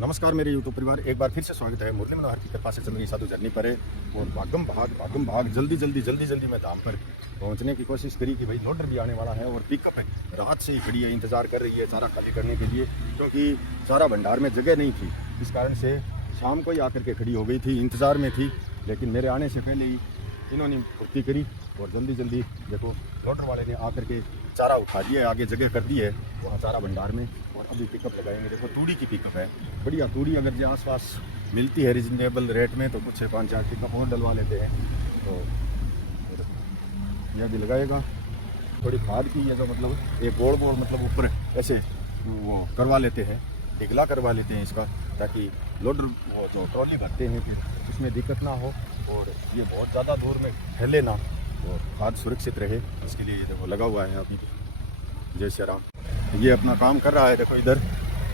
नमस्कार मेरे यूट्यूब परिवार, एक बार फिर से स्वागत है। मुरली मनोहर की कृपा से चल रही साधु जर्नी पर है और भागम भाग जल्दी मैं धाम पर पहुंचने की कोशिश करी कि भाई लोडर भी आने वाला है और पिकअप है रात से ही खड़ी है, इंतज़ार कर रही है चारा खाली करने के लिए, क्योंकि चारा भंडार में जगह नहीं थी। इस कारण से शाम को ही आकर के खड़ी हो गई थी, इंतज़ार में थी। लेकिन मेरे आने से पहले ही इन्होंने फुर्ती करी और जल्दी देखो लोडर वाले ने आकर के चारा उठा दिया है, आगे जगह कर दी है वहाँ चारा भंडार में। और अभी पिकअप लगाएंगे। देखो तूड़ी की पिकअप है, बढ़िया तूड़ी अगर जो आसपास मिलती है रिजनेबल रेट में तो कुछ 5-4 पिकअप और डलवा लेते हैं। तो यह भी लगाएगा। थोड़ी खाद की है जो मतलब एक गोल मतलब ऊपर ऐसे वो करवा लेते हैं, ढिगला करवा लेते हैं इसका, ताकि लोडर वो जो ट्रॉली भरते हैं कि उसमें दिक्कत ना हो और ये बहुत ज़्यादा दूर में फैले ना और खाद सुरक्षित रहे। इसके लिए ये देखो लगा हुआ है अभी। जय श्री राम। ये अपना काम कर रहा है। देखो इधर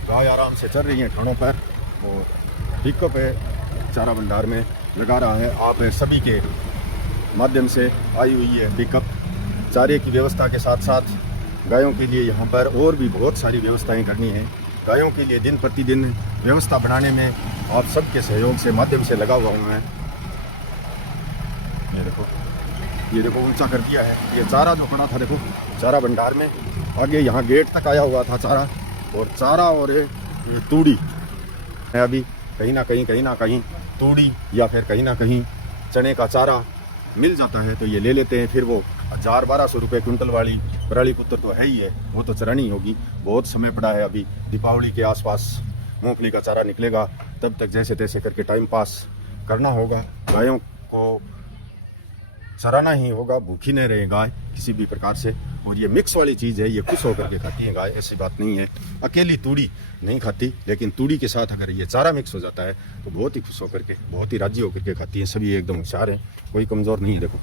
गाय आराम से चल रही है ठाणों पर और पिकअप है चारा भंडार में लगा रहा है। आप सभी के माध्यम से आई हुई है पिकअप। चारे की व्यवस्था के साथ साथ गायों के लिए यहाँ पर और भी बहुत सारी व्यवस्थाएं करनी है। गायों के लिए दिन प्रतिदिन व्यवस्था बनाने में आप सबके सहयोग से माध्यम से लगा हुआ हूँ मैं। ये देखो ऊंचा कर दिया है। ये चारा जो पड़ा था देखो चारा भंडार में आगे यहाँ गेट तक आया हुआ था चारा और ये तूड़ी है। अभी कहीं ना कहीं तूड़ी या फिर कहीं ना कहीं चने का चारा मिल जाता है तो ये ले लेते हैं। फिर वो 1000-1200 रुपये क्विंटल वाली पराली पुत्र तो है ही है, वो तो चरानी होगी। बहुत समय पड़ा है, अभी दीपावली के आसपास मूंगफली का चारा निकलेगा, तब तक जैसे तैसे करके टाइम पास करना होगा। गायों को चराना ही होगा, भूखी नहीं रहे गाय किसी भी प्रकार से। और ये मिक्स वाली चीज़ है, ये खुश होकर के खाती है गाय, ऐसी बात नहीं है। अकेली तूड़ी नहीं खाती, लेकिन तूड़ी के साथ अगर ये चारा मिक्स हो जाता है तो बहुत ही खुश होकर के, बहुत ही राजी होकर के खाती है। सभी एकदम होशियार है, कोई कमज़ोर नहीं है। देखो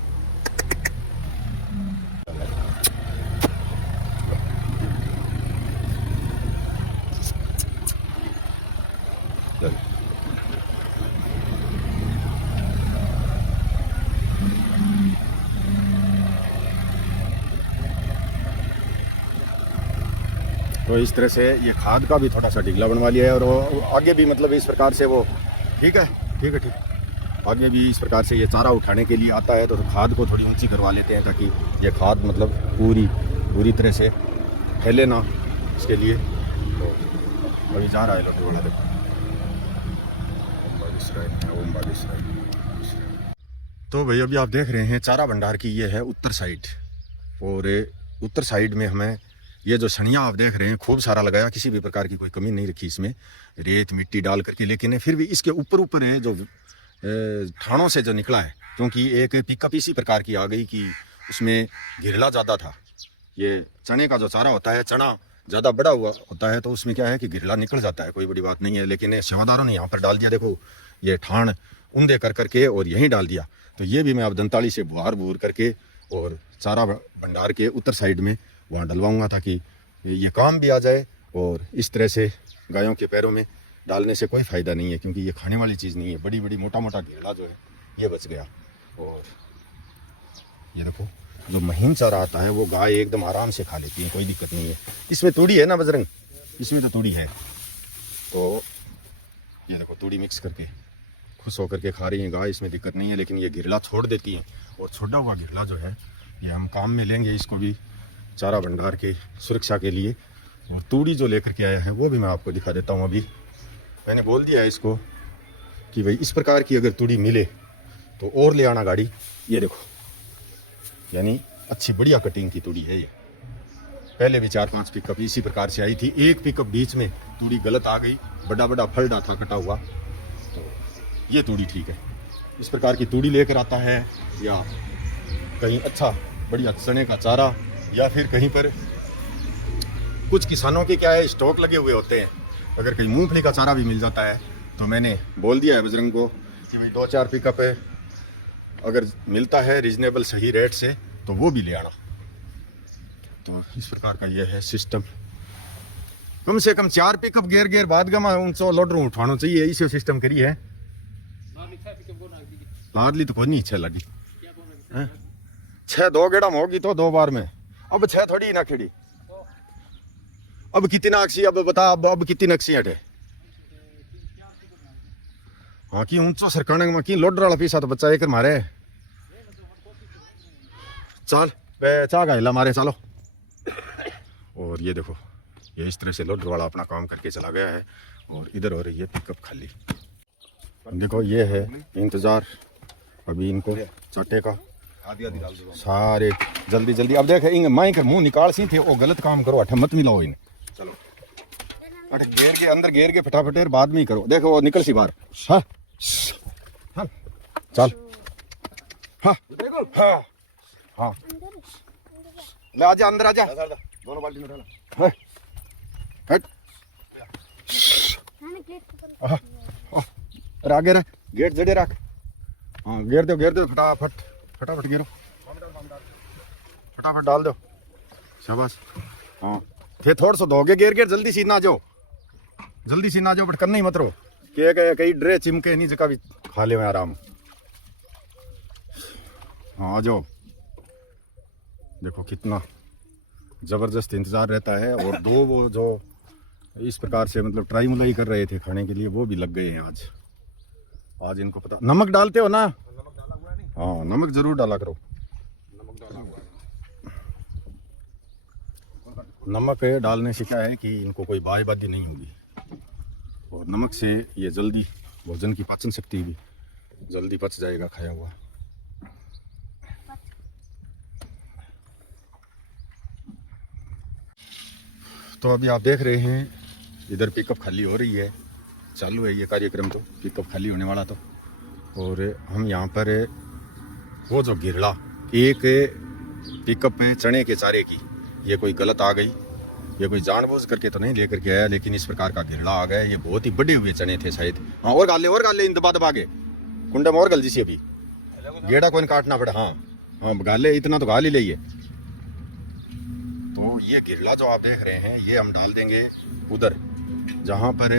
तो इस तरह से ये खाद का भी थोड़ा सा ढीला बनवा लिया है। और वो आगे भी मतलब इस प्रकार से वो ठीक है आगे भी इस प्रकार से ये चारा उठाने के लिए आता है तो खाद को थोड़ी ऊंची करवा लेते हैं ताकि ये खाद मतलब पूरी तरह से फैले ना, इसके लिए। तो अभी जा रहा है लोग वाला देखो। तो भाई अभी आप देख रहे हैं चारा भंडार की ये है उत्तर साइड, और उत्तर साइड में हमें ये जो सनिया आप देख रहे हैं खूब सारा लगाया, किसी भी प्रकार की कोई कमी नहीं रखी इसमें, रेत मिट्टी डाल करके। लेकिन फिर भी इसके ऊपर है जो ठाणों से जो निकला है, क्योंकि एक पिकअप इसी प्रकार की आ गई कि उसमें घिरला ज़्यादा था। ये चने का जो चारा होता है, चना ज़्यादा बड़ा हुआ होता है तो उसमें क्या है कि घिरला निकल जाता है, कोई बड़ी बात नहीं है। लेकिन सेवादारों ने यहाँ पर डाल दिया, देखो ये ठाण ऊंधे कर करके और यहीं डाल दिया। तो ये भी मैं अब दंताली से बुहार करके और चारा भंडार के उत्तर साइड में वहाँ डलवाऊंगा ताकि ये काम भी आ जाए। और इस तरह से गायों के पैरों में डालने से कोई फ़ायदा नहीं है, क्योंकि ये खाने वाली चीज़ नहीं है। बड़ी मोटा घेड़ा जो है ये बच गया। और ये देखो जो महीन चारा आता है वो गाय एकदम आराम से खा लेती है, कोई दिक्कत नहीं है। इसमें तूड़ी है ना बजरंग, इसमें तो तूड़ी है। तो ये देखो तूड़ी मिक्स करके खुश होकर के खा रही है गाय, इसमें दिक्कत नहीं है। लेकिन ये घिरला छोड़ देती है, और छोड़ा हुआ घिरला जो है ये हम काम में लेंगे इसको भी चारा भंडार के सुरक्षा के लिए। और तूड़ी जो लेकर के आया है वो भी मैं आपको दिखा देता हूँ। अभी मैंने बोल दिया है इसको कि भाई इस प्रकार की अगर तूड़ी मिले तो और ले आना गाड़ी। ये देखो यानी अच्छी बढ़िया कटिंग की तूड़ी है ये। पहले भी 4-5 पिकअप इसी प्रकार से आई थी। एक पिकअप बीच में तूड़ी गलत आ गई, बड़ा फलडा था कटा हुआ, तो ये तूड़ी ठीक है। इस प्रकार की तूड़ी लेकर आता है, या कहीं अच्छा बढ़िया चने का चारा, या फिर कहीं पर कुछ किसानों के क्या है स्टॉक लगे हुए होते हैं, अगर कहीं मूंगफली का चारा भी मिल जाता है तो मैंने बोल दिया है बजरंग को कि भाई 2-4 पिकअप है अगर मिलता है रिजनेबल सही रेट से तो वो भी ले आना। तो इस प्रकार का ये है सिस्टम। कम से कम 4 पिकअप गेर बाद गमा उनसे लोडर उठाना चाहिए, इसे सिस्टम करी है। लाडली तो कोई नहीं 6 लगी 6 2 गेड़ा में होगी तो 2 बार में। अब 6 थोड़ी ना खेड़ी। अब कितनी नक्सी अब बता, अब कितनी नक्सी हटे हाँ की ऊंचो सरकाने में की लोडर वाला पीसा तो बच्चा एक मारे चल वे चाह का हिला मारे चलो। और ये देखो ये इस तरह से लोडर वाला अपना काम करके चला गया है और इधर हो रही है पिकअप खाली। देखो ये है इंतजार अभी इनको चट्टे का सारे जल्दी जल्दी। अब देख इंग माई कर मुंह निकाल सी थे वो गलत काम करो अठ मत मिलाओ इन्हें। चलो अठ घेर के अंदर घेर के फटाफट बाद में ही करो। देखो वो निकल सी बाहर। हाँ हाँ चल हाँ हाँ हाँ ले आजा अंदर आजा दोनों बाल्टी में डाला हट। अरे आगे रख गेट जड़े रख। हाँ घेर दो फटाफट फटाफट घेरो फटाफट डाल दो शाबाश। हाँ थे थोड़ा सा धोगे घेर जल्दी सी ना जाओ बट करना ही मत रहो कि कई ड्रे चिमके नहीं जगह भी खा ले में आराम। हाँ आ जाओ देखो कितना जबरदस्त इंतजार रहता है। और दो वो जो इस प्रकार से मतलब ट्राई मुलाई कर रहे थे खाने के लिए वो भी लग गए हैं आज इनको पता। नमक डालते हो ना? हाँ नमक जरूर डाला करो। नमक डालने से क्या है कि इनको कोई बादी नहीं होगी और नमक से ये जल्दी भोजन की पाचन शक्ति भी जल्दी पच जाएगा खाया हुआ। तो अभी आप देख रहे हैं इधर पिकअप खाली हो रही है, चालू है ये कार्यक्रम तो पिकअप खाली होने वाला तो। और हम यहाँ पर वो जो गिरला एक पिकअप में चने के चारे की ये कोई गलत आ गई, ये कोई जानबूझ करके तो नहीं लेकर के आया लेकिन इस प्रकार का गिरला आ गया। ये बहुत ही बड़े हुए चने थे शायद। हाँ और गाल ले इन दबा के कुंडे में और गल जिसे अभी गेड़ा कोई काटना पड़ा। हाँ हाँ गाले इतना तो गाल ही ले। तो ये गिरला जो आप देख रहे हैं ये हम डाल देंगे उधर जहाँ पर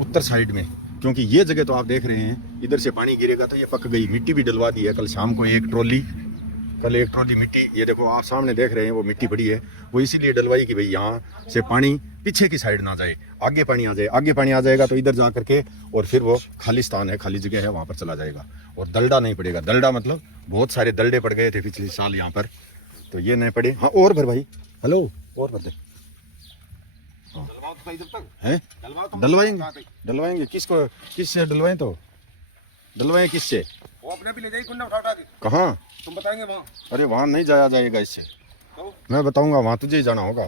उत्तर साइड में, क्योंकि ये जगह तो आप देख रहे हैं इधर से पानी गिरेगा तो ये पक गई। मिट्टी भी डलवा दी है कल शाम को एक ट्रॉली मिट्टी। ये देखो आप सामने देख रहे हैं वो मिट्टी पड़ी है वो इसीलिए डलवाई कि भाई यहाँ से पानी पीछे की साइड ना जाए, आगे पानी आ जाए। आगे पानी आ जाएगा तो इधर जा करके और फिर वो खाली स्थान है, खाली जगह है वहाँ पर चला जाएगा और दलडा नहीं पड़ेगा। दलडा मतलब बहुत सारे दलडे पड़ गए थे पिछले साल यहाँ पर, तो ये नहीं पड़े। हाँ और भर भाई हेलो और भर दे। हाँ है डलवाएंगे किसको किससे डलवाएं तो डलवाएं किससे? वो अपने भी ले जाइए कुंडा उठा के। कहाँ तुम बताएंगे वहाँ? अरे वहाँ नहीं जाया जाएगा इससे तो? मैं बताऊंगा वहाँ तुझे ही जाना होगा।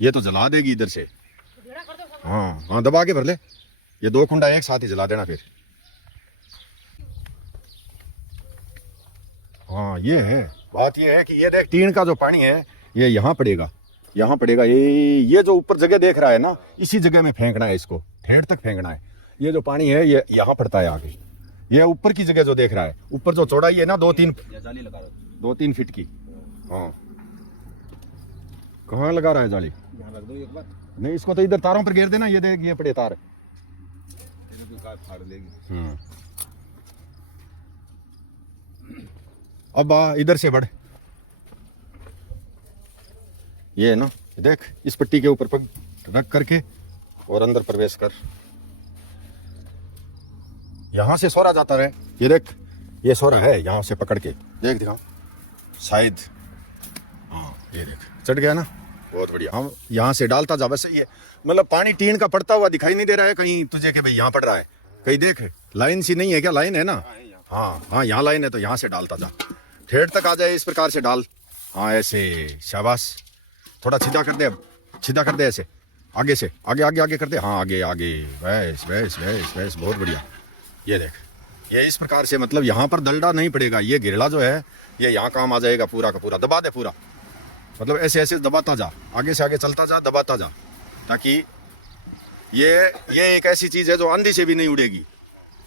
ये तो जला देगी इधर से। हाँ हाँ दबा के भर ले, ये 2 कुंडा एक साथ ही जला देना फिर। हाँ ये है बात, ये है कि ये देख टीन का जो पानी है ये यहाँ पड़ेगा ये जो ऊपर जगह देख रहा है ना इसी जगह में फेंकना है, इसको ठेठ तक फेंकना है। ये जो पानी है ये यहाँ पड़ता है आगे, ये ऊपर की जगह जो देख रहा है ऊपर जो चौड़ाई है ना 2-3 फीट की। हाँ कहाँ लगा रहा है जाली? लग दो एक बार। नहीं इसको तो इधर तारों पर घेर देना। ये देख ये पड़े तार फाड़ लेगी। अब इधर से बढ़, ये है ना देख इस पट्टी के ऊपर पग रख करके और अंदर प्रवेश कर। यहां से सोरा जाता रहे, ये देख ये सोरा है यहां से पकड़ के देख दिखाओ शायद। हाँ ये देख चढ़ गया ना, बहुत बढ़िया। हम यहां से डालता जा बस। ये मतलब पानी टीन का पड़ता हुआ दिखाई नहीं दे रहा है कहीं तुझे कि भाई यहाँ पड़ रहा है कहीं? देख लाइन सी नहीं है क्या? लाइन है ना? हाँ हाँ यहाँ लाइन है तो यहाँ से डालता जा, ठेठ तक आ जाए इस प्रकार से डाल। हाँ ऐसे शाबाश, थोड़ा सीधा कर दे ऐसे आगे से आगे कर दे। हाँ आगे वैस बहुत बढ़िया। ये देख ये इस प्रकार से मतलब यहाँ पर दलडा नहीं पड़ेगा। ये गिरला जो है ये यहाँ काम आ जाएगा पूरा का पूरा। दबा दे पूरा, मतलब ऐसे दबाता जा, आगे से आगे चलता जा, दबाता जा, ताकि ये एक ऐसी चीज है जो आंधी से भी नहीं उड़ेगी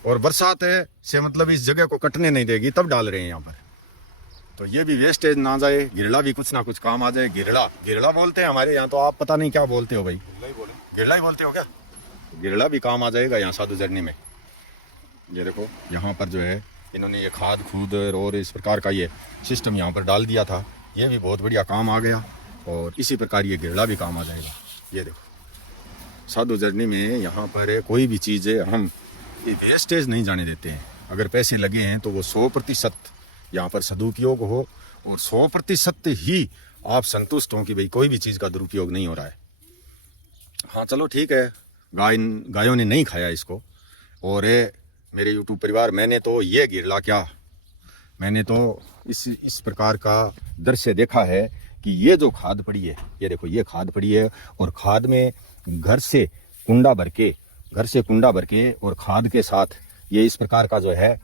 और बरसात है से मतलब इस जगह को कटने नहीं देगी, तब डाल रहे हैं यहाँ पर। तो ये भी वेस्टेज ना जाए, गिरला भी कुछ ना कुछ काम आ जाए। गिरला बोलते हैं हमारे यहाँ, तो आप पता नहीं क्या बोलते हो भाई? गिरला ही बोलते हो क्या? गिरला भी काम आ जाएगा यहाँ साधु झरने में। ये देखो यहाँ पर जो है इन्होंने ये खाद खूद और इस प्रकार का ये सिस्टम यहाँ पर डाल दिया था, ये भी बहुत बढ़िया काम आ गया और इसी प्रकार ये गिरला भी काम आ जाएगा। ये देखो साधु जर्नी में यहाँ पर कोई भी चीज़ हम वेस्टेज नहीं जाने देते हैं। अगर पैसे लगे हैं तो वो 100% यहाँ पर सदुपयोग हो और 100% ही आप संतुष्ट हों कि भाई कोई भी चीज़ का दुरुपयोग नहीं हो रहा है। हाँ चलो ठीक है, गायों ने नहीं खाया इसको। और मेरे यूट्यूब परिवार, मैंने तो ये गिरला क्या, मैंने तो इस प्रकार का दृश्य देखा है कि ये जो खाद पड़ी है, ये देखो ये खाद पड़ी है और खाद में घर से कुंडा भर के और खाद के साथ ये इस प्रकार का जो है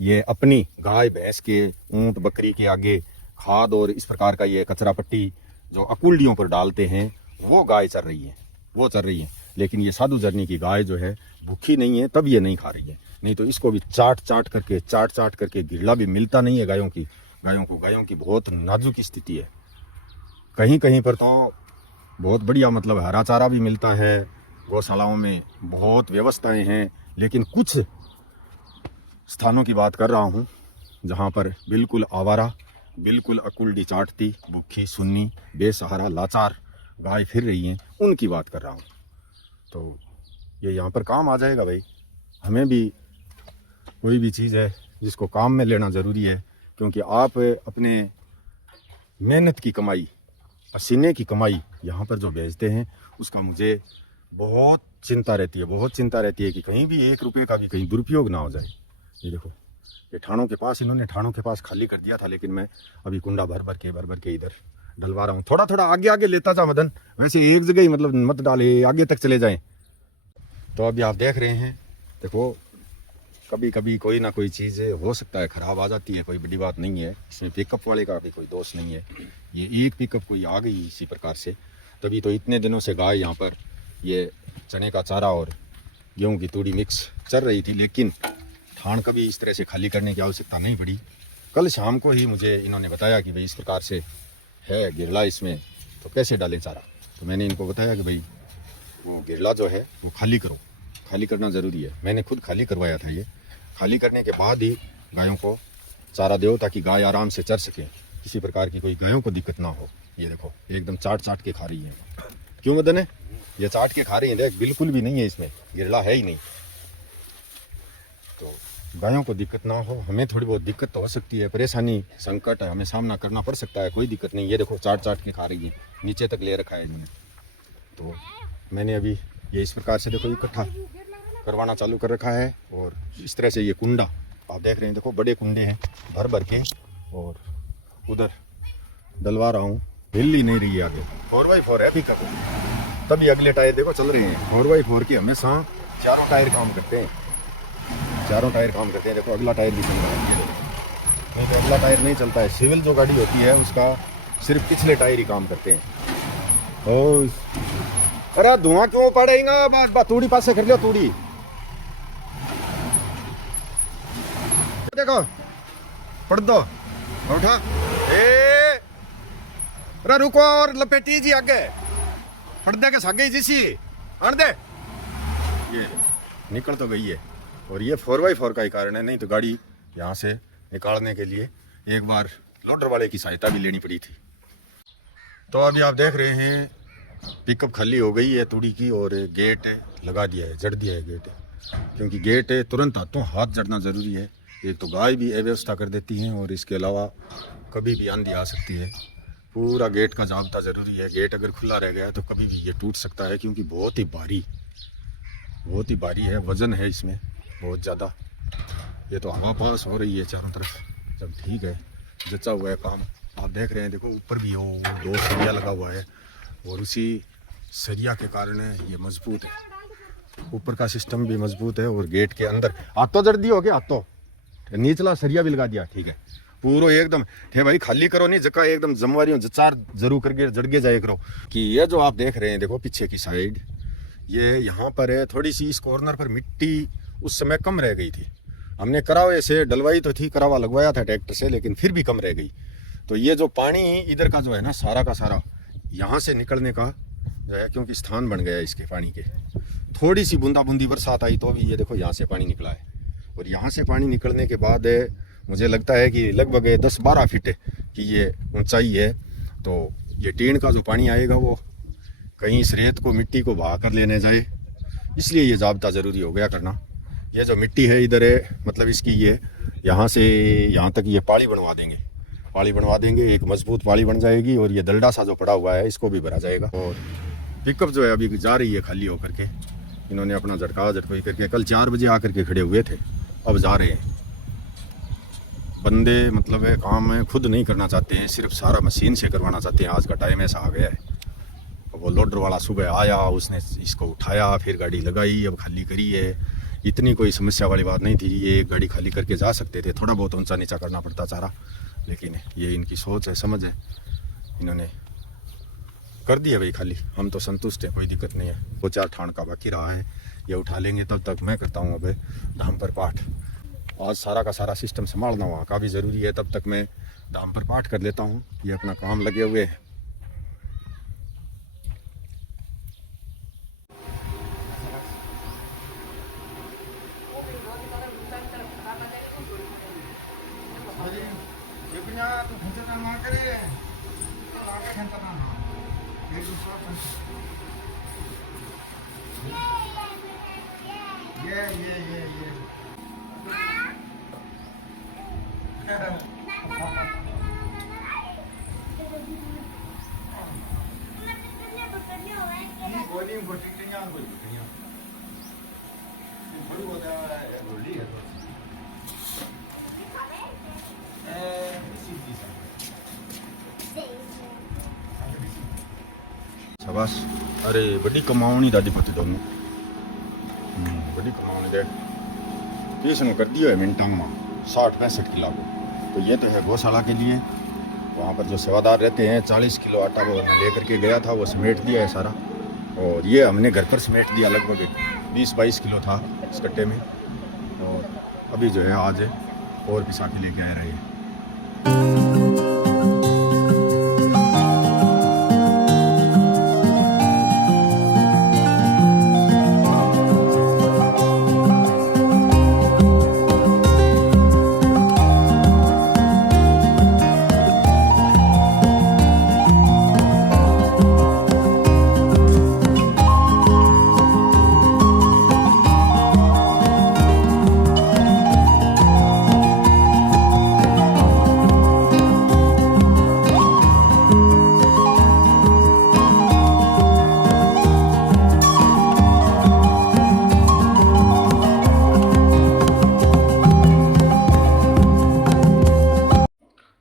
ये अपनी गाय भैंस के ऊंट बकरी के आगे खाद और इस प्रकार का ये कचरा पट्टी जो अकुल्डियों पर डालते हैं वो गाय चर रही है। लेकिन ये साधु जर्नी की गाय जो है भूखी नहीं है, तब ये नहीं खा रही है। नहीं तो इसको भी चाट करके गिरला भी मिलता नहीं है गायों की बहुत नाजुक स्थिति है। कहीं कहीं पर तो बहुत बढ़िया मतलब हरा चारा भी मिलता है, गौशालाओं में बहुत व्यवस्थाएं हैं, लेकिन कुछ स्थानों की बात कर रहा हूँ जहाँ पर बिल्कुल आवारा, बिल्कुल अकुल्डी चाटती, भूखी सुन्नी बेसहारा लाचार गाय फिर रही हैं, उनकी बात कर रहा हूँ। तो ये यहाँ पर काम आ जाएगा भाई। हमें भी कोई भी चीज़ है जिसको काम में लेना ज़रूरी है, क्योंकि आप अपने मेहनत की कमाई, पसीने की कमाई यहाँ पर जो भेजते हैं उसका मुझे बहुत चिंता रहती है कि कहीं भी 1 रुपये का भी कहीं दुरुपयोग ना हो जाए। ये देखो ये इन्होंने ठाणों के पास खाली कर दिया था, लेकिन मैं अभी कुंडा भर के इधर डलवा रहा हूँ। थोड़ा आगे लेता जा मदन, वैसे एक जगह ही मतलब मत डाले, आगे तक चले जाएं। तो अभी आप देख रहे हैं, देखो कभी कभी कोई ना कोई चीज़ हो सकता है ख़राब आ जाती है, कोई बड़ी बात नहीं है। इसमें पिकअप वाले का भी कोई दोष नहीं है। ये एक पिकअप कोई आ गई इसी प्रकार से, तभी तो इतने दिनों से गाय यहाँ पर ये चने का चारा और गेहूँ की तूड़ी मिक्स चल रही थी, लेकिन ठाण कभी इस तरह से खाली करने की आवश्यकता नहीं पड़ी। कल शाम को ही मुझे इन्होंने बताया कि भाई इस प्रकार से है गिरला इसमें, तो कैसे डालें चारा। तो मैंने इनको बताया कि भाई वो गिरला जो है वो खाली करो, खाली करना ज़रूरी है। मैंने खुद खाली करवाया था। ये खाली करने के बाद ही गायों को चारा दो, ताकि गाय आराम से चर सकें, किसी प्रकार की कोई गायों को दिक्कत ना हो। ये देखो एकदम चाट के खा रही है। क्यों मदन है, ये चाट के खा रही है, देख बिल्कुल भी नहीं है इसमें गिरला है ही नहीं। तो गायों को दिक्कत ना हो, हमें थोड़ी बहुत दिक्कत तो हो सकती है, परेशानी संकट है, हमें सामना करना पड़ सकता है, कोई दिक्कत नहीं। ये देखो चाट के खा रही है, नीचे तक ले रखा है इन्होंने। तो मैंने अभी ये इस प्रकार से देखो इकट्ठा करवाना चालू कर रखा है। और इस तरह से ये कुंडा आप देख रहे हैं, देखो बड़े कुंडे हैं भर के, और उधर डलवा रहा हूँ। हिल ही नहीं रही है आगे, 4x4 है पिकअप, तभी अगले टायर देखो चल रहे हैं। 4x4 के हमेशा चारों टायर काम करते हैं, देखो अगला टायर भी चल रहा है, नहीं तो अगला टायर नहीं चलता है। सिविल जो गाड़ी होती है उसका सिर्फ पिछले टायर ही काम करते हैं। और अरे धुआं क्यों पड़ेगा, तूड़ी पास से कर लियो तूड़ी। देखो पड़ दो उठा, अरे रुको और लपेटी जी आगे पर्दे के सागे जैसी आन दे। ये निकल तो गई है, और ये 4x4 का ही कारण है, नहीं तो गाड़ी यहाँ से निकालने के लिए एक बार लोडर वाले की सहायता भी लेनी पड़ी थी। तो अभी आप देख रहे हैं पिकअप खाली हो गई है तूड़ी की, और गेट लगा दिया है, जड़ दिया है गेट, क्योंकि गेट तुरंत हाथ जड़ना ज़रूरी है। एक तो गाय भी अव्यवस्था कर देती हैं, और इसके अलावा कभी भी आंधी आ सकती है। पूरा गेट का जाब्ता ज़रूरी है। गेट अगर खुला रह गया तो कभी भी ये टूट सकता है, क्योंकि बहुत ही भारी है, वज़न है इसमें बहुत ज़्यादा। ये तो हवा पास हो रही है चारों तरफ, सब ठीक है, जचा हुआ है काम। आप देख रहे हैं, देखो ऊपर भी हो 2 सरिया लगा हुआ है, और उसी सरिया के कारण ये मजबूत है। ऊपर का सिस्टम भी मजबूत है, और गेट के अंदर हाथों जड़ दिया हो गया, हाथों नीचला सरिया भी लगा दिया, ठीक है। पूरा एकदम है भाई, खाली करो नहीं, जगह एकदम जमवारी जचार जरूर करके जड़गे जाए करो। कि ये जो आप देख रहे हैं, देखो पीछे की साइड, ये यहाँ पर है थोड़ी सी, इस कॉर्नर पर मिट्टी उस समय कम रह गई थी। हमने करावे से डलवाई तो थी, करावा लगवाया था ट्रैक्टर से, लेकिन फिर भी कम रह गई। तो ये जो पानी इधर का जो है ना, सारा का सारा यहाँ से निकलने का जो है, क्योंकि स्थान बन गया इसके पानी के, थोड़ी सी बूंदाबूंदी बरसात आई तो भी ये देखो यहाँ से पानी निकला है। और यहाँ से पानी निकलने के बाद मुझे लगता है कि लगभग 10-12 फीट की ये ऊंचाई है। तो ये टीन का जो पानी आएगा वो कहीं इस रेत को मिट्टी को बहा कर लेने जाए, इसलिए ये जाब्ता ज़रूरी हो गया करना। ये जो मिट्टी है इधर है, मतलब इसकी ये यहाँ से यहाँ तक ये पाड़ी बनवा देंगे, पाड़ी बनवा देंगे, एक मजबूत पाड़ी बन जाएगी और ये दलडा सा जो पड़ा हुआ है इसको भी भरा जाएगा। और पिकअप जो है अभी जा रही है खाली होकर के, इन्होंने अपना झटकोई करके कल 4 बजे आकर के खड़े हुए थे, अब जा रहे हैं। बंदे मतलब है काम है खुद नहीं करना चाहते हैं, सिर्फ सारा मशीन से करवाना चाहते हैं। आज का टाइम ऐसा आ गया है। वो लोडर वाला सुबह आया, उसने इसको उठाया, फिर गाड़ी लगाई, अब खाली करी है। इतनी कोई समस्या वाली बात नहीं थी, ये एक गाड़ी खाली करके जा सकते थे। थोड़ा बहुत ऊंचा नीचा करना पड़ता चारा, लेकिन ये इनकी सोच है, समझ है, इन्होंने कर दिया भाई खाली। हम तो संतुष्ट हैं, कोई दिक्कत नहीं है। 2-4 ठाण का बाकी रहा है, ये उठा लेंगे। तब तक मैं करता हूँ अब धाम पर पाठ। आज सारा का सारा सिस्टम संभालना वहाँ का भी ज़रूरी है, तब तक मैं धाम पर पाठ कर लेता हूँ। ये अपना काम लगे हुए हैं। शाबाश। अरे बड़ी कमावनी दादी पुत दोनों, बड़ी कमावनी दे। ट्यूशन कर दियो है मिनटा में 60-65 किलो को। तो ये तो है गौशाला के लिए। वहाँ पर जो सेवादार रहते हैं 40 किलो आटा वो मैं लेकर के गया था, वो समेट दिया है सारा। और ये हमने घर पर समेट दिया, लगभग 20-22 किलो था इस कट्टे में। और अभी जो है आज और पिसा के लेके आ रहे हैं।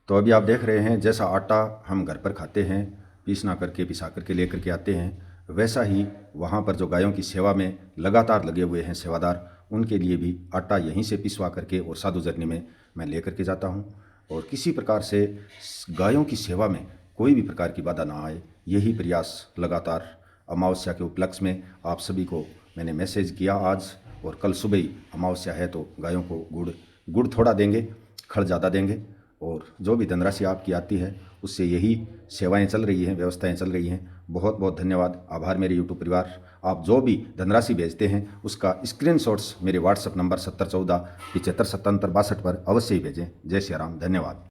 तो अभी आप देख रहे हैं जैसा आटा हम घर पर खाते हैं, पीसना करके पिसा करके लेकर के आते हैं, वैसा ही वहाँ पर जो गायों की सेवा में लगातार लगे हुए हैं सेवादार, उनके लिए भी आटा यहीं से पिसवा करके और साधु जर्नी में मैं लेकर के जाता हूँ। और किसी प्रकार से गायों की सेवा में कोई भी प्रकार की बाधा ना आए, यही प्रयास लगातार अमावस्या के उपलक्ष्य में आप सभी को मैंने मैसेज किया आज। और कल सुबह ही अमावस्या है तो गायों को गुड़ थोड़ा देंगे, खड़ ज़्यादा देंगे। और जो भी धनराशि आपकी आती है उससे यही सेवाएं चल रही हैं, व्यवस्थाएं चल रही हैं। बहुत बहुत धन्यवाद, आभार मेरे यूट्यूब परिवार। आप जो भी धनराशि भेजते हैं उसका स्क्रीनशॉट्स मेरे व्हाट्सएप नंबर 7014 75 77 62 पर अवश्य ही भेजें। जय श्री राम, धन्यवाद।